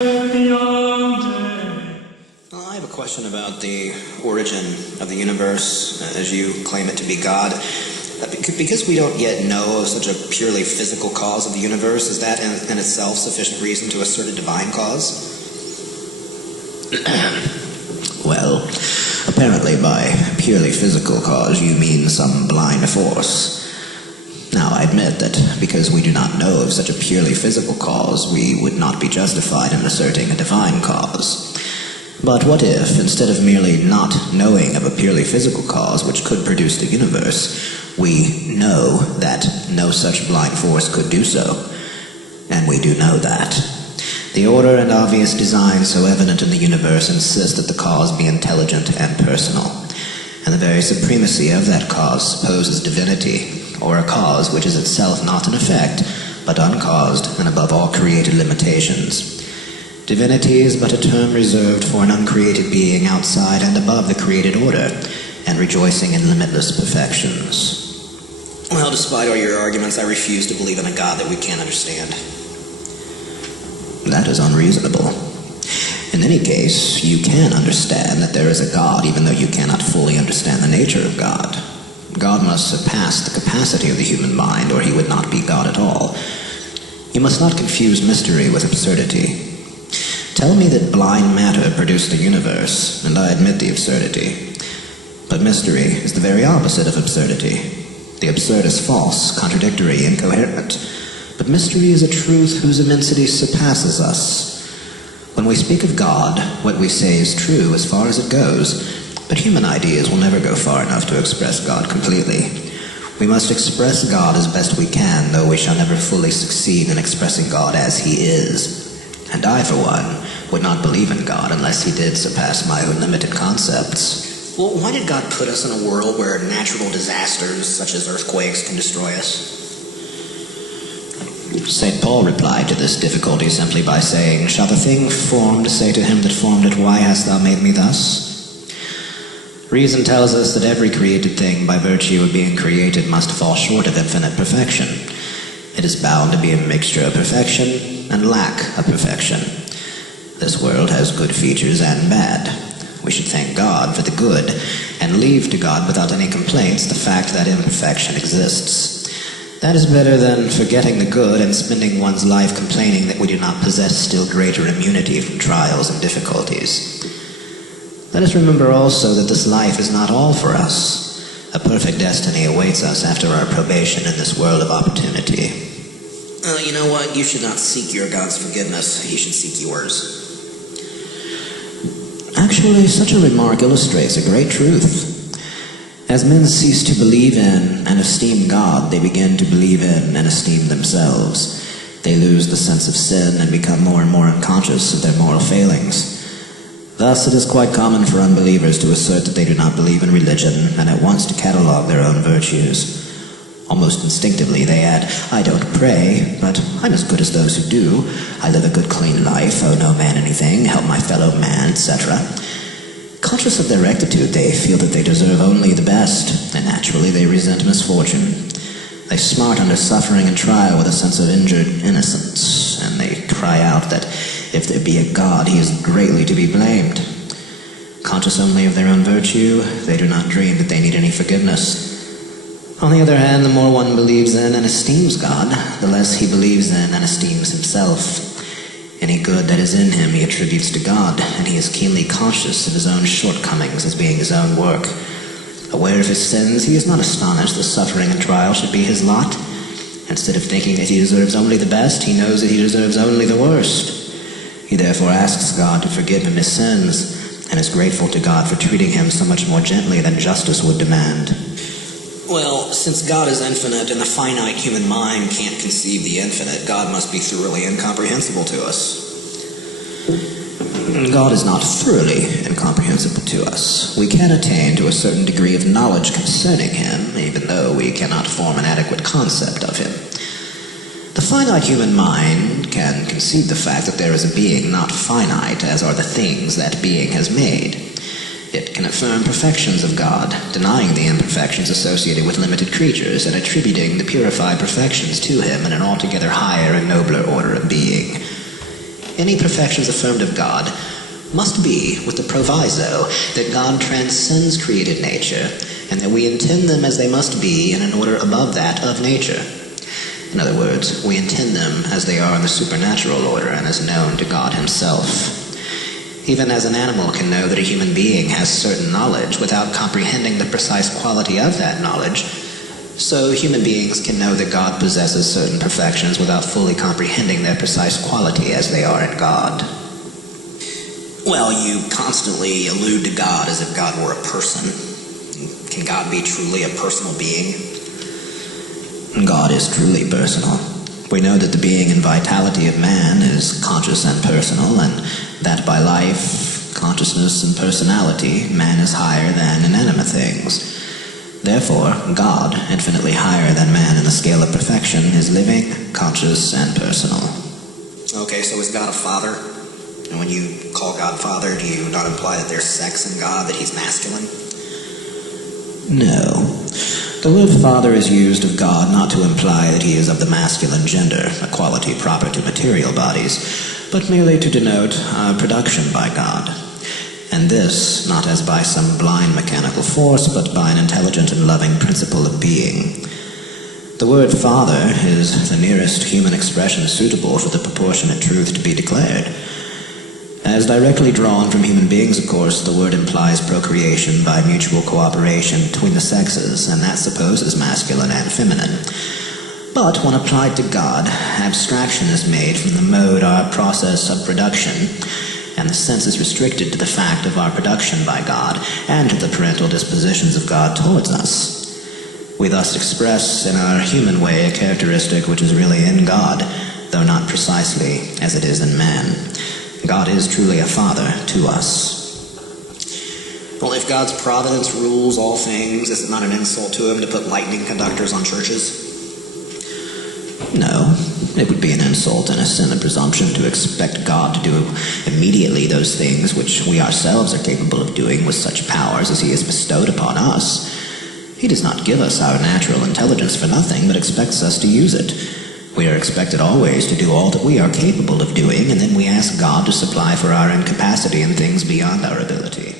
I have a question about the origin of the universe, as you claim it to be God. Because we don't yet know of such a purely physical cause of the universe, is that in itself sufficient reason to assert a divine cause? Well, apparently by purely physical cause you mean some blind force. Now, I admit that because we do not know of such a purely physical cause, we would not be justified in asserting a divine cause. But what if, instead of merely not knowing of a purely physical cause which could produce the universe, we know that no such blind force could do so? And we do know that. The order and obvious design so evident in the universe insist that the cause be intelligent and personal, and the very supremacy of that cause supposes divinity, or a cause which is itself not an effect, but uncaused and above all created limitations. Divinity is but a term reserved for an uncreated being outside and above the created order, and rejoicing in limitless perfections. Well, despite all your arguments, I refuse to believe in a God that we can't understand. That is unreasonable. In any case, you can understand that there is a God even though you cannot fully understand the nature of God. God must surpass the capacity of the human mind, or he would not be God at all. You must not confuse mystery with absurdity. Tell me that blind matter produced the universe, and I admit the absurdity. But mystery is the very opposite of absurdity. The absurd is false, contradictory, incoherent. But mystery is a truth whose immensity surpasses us. When we speak of God, what we say is true as far as it goes, but human ideas will never go far enough to express God completely. We must express God as best we can, though we shall never fully succeed in expressing God as he is. And I, for one, would not believe in God unless he did surpass my own limited concepts. Well, why did God put us in a world where natural disasters, such as earthquakes, can destroy us? St. Paul replied to this difficulty simply by saying, "Shall the thing formed say to him that formed it, Why hast thou made me thus?" Reason tells us that every created thing, by virtue of being created, must fall short of infinite perfection. It is bound to be a mixture of perfection and lack of perfection. This world has good features and bad. We should thank God for the good, and leave to God without any complaints the fact that imperfection exists. That is better than forgetting the good and spending one's life complaining that we do not possess still greater immunity from trials and difficulties. Let us remember also that this life is not all for us. A perfect destiny awaits us after our probation in this world of opportunity. You know what? You should not seek your God's forgiveness. He should seek yours. Actually, such a remark illustrates a great truth. As men cease to believe in and esteem God, they begin to believe in and esteem themselves. They lose the sense of sin and become more and more unconscious of their moral failings. Thus, it is quite common for unbelievers to assert that they do not believe in religion and at once to catalog their own virtues. Almost instinctively they add, "I don't pray, but I'm as good as those who do. I live a good clean life, owe no man anything, help my fellow man, etc." Conscious of their rectitude, they feel that they deserve only the best, and naturally they resent misfortune. They smart under suffering and trial with a sense of injured innocence, and they cry out that if there be a God, he is greatly to be blamed. Conscious only of their own virtue, they do not dream that they need any forgiveness. On the other hand, the more one believes in and esteems God, the less he believes in and esteems himself. Any good that is in him he attributes to God, and he is keenly conscious of his own shortcomings as being his own work. Aware of his sins, he is not astonished that suffering and trial should be his lot. Instead of thinking that he deserves only the best, he knows that he deserves only the worst. He therefore asks God to forgive him his sins, and is grateful to God for treating him so much more gently than justice would demand. Well, since God is infinite and the finite human mind can't conceive the infinite, God must be thoroughly incomprehensible to us. God is not thoroughly incomprehensible to us. We can attain to a certain degree of knowledge concerning him, even though we cannot form an adequate concept of him. The finite human mind can conceive the fact that there is a being not finite, as are the things that being has made. It can affirm perfections of God, denying the imperfections associated with limited creatures, and attributing the purified perfections to him in an altogether higher and nobler order of being. any perfections affirmed of God must be with the proviso that God transcends created nature, and that we intend them as they must be in an order above that of nature. In other words, we intend them as they are in the supernatural order and as known to God himself. Even as an animal can know that a human being has certain knowledge without comprehending the precise quality of that knowledge, so human beings can know that God possesses certain perfections without fully comprehending their precise quality as they are in God. Well, you constantly allude to God as if God were a person. Can God be truly a personal being? God is truly personal. We know that the being and vitality of man is conscious and personal, and that by life, consciousness, and personality, man is higher than inanimate things. Therefore, God, infinitely higher than man in the scale of perfection, is living, conscious, and personal. Okay, so is God a father? And when you call God Father, do you not imply that there's sex in God, that he's masculine? No. The word father is used of God not to imply that he is of the masculine gender, a quality proper to material bodies, but merely to denote production by God. And this, not as by some blind mechanical force, but by an intelligent and loving principle of being. The word father is the nearest human expression suitable for the proportionate truth to be declared. As directly drawn from human beings, of course, the word implies procreation by mutual cooperation between the sexes, and that supposes masculine and feminine. But when applied to God, abstraction is made from the mode or process of production, and the sense is restricted to the fact of our production by God and to the parental dispositions of God towards us. We thus express in our human way a characteristic which is really in God, though not precisely as it is in man. God is truly a father to us. Well, if God's providence rules all things, is it not an insult to him to put lightning conductors on churches? No, it would be an insult and a sin of presumption to expect God to do immediately those things which we ourselves are capable of doing with such powers as he has bestowed upon us. He does not give us our natural intelligence for nothing, but expects us to use it. We are expected always to do all that we are capable of doing, and then we ask God to supply for our incapacity in things beyond our ability.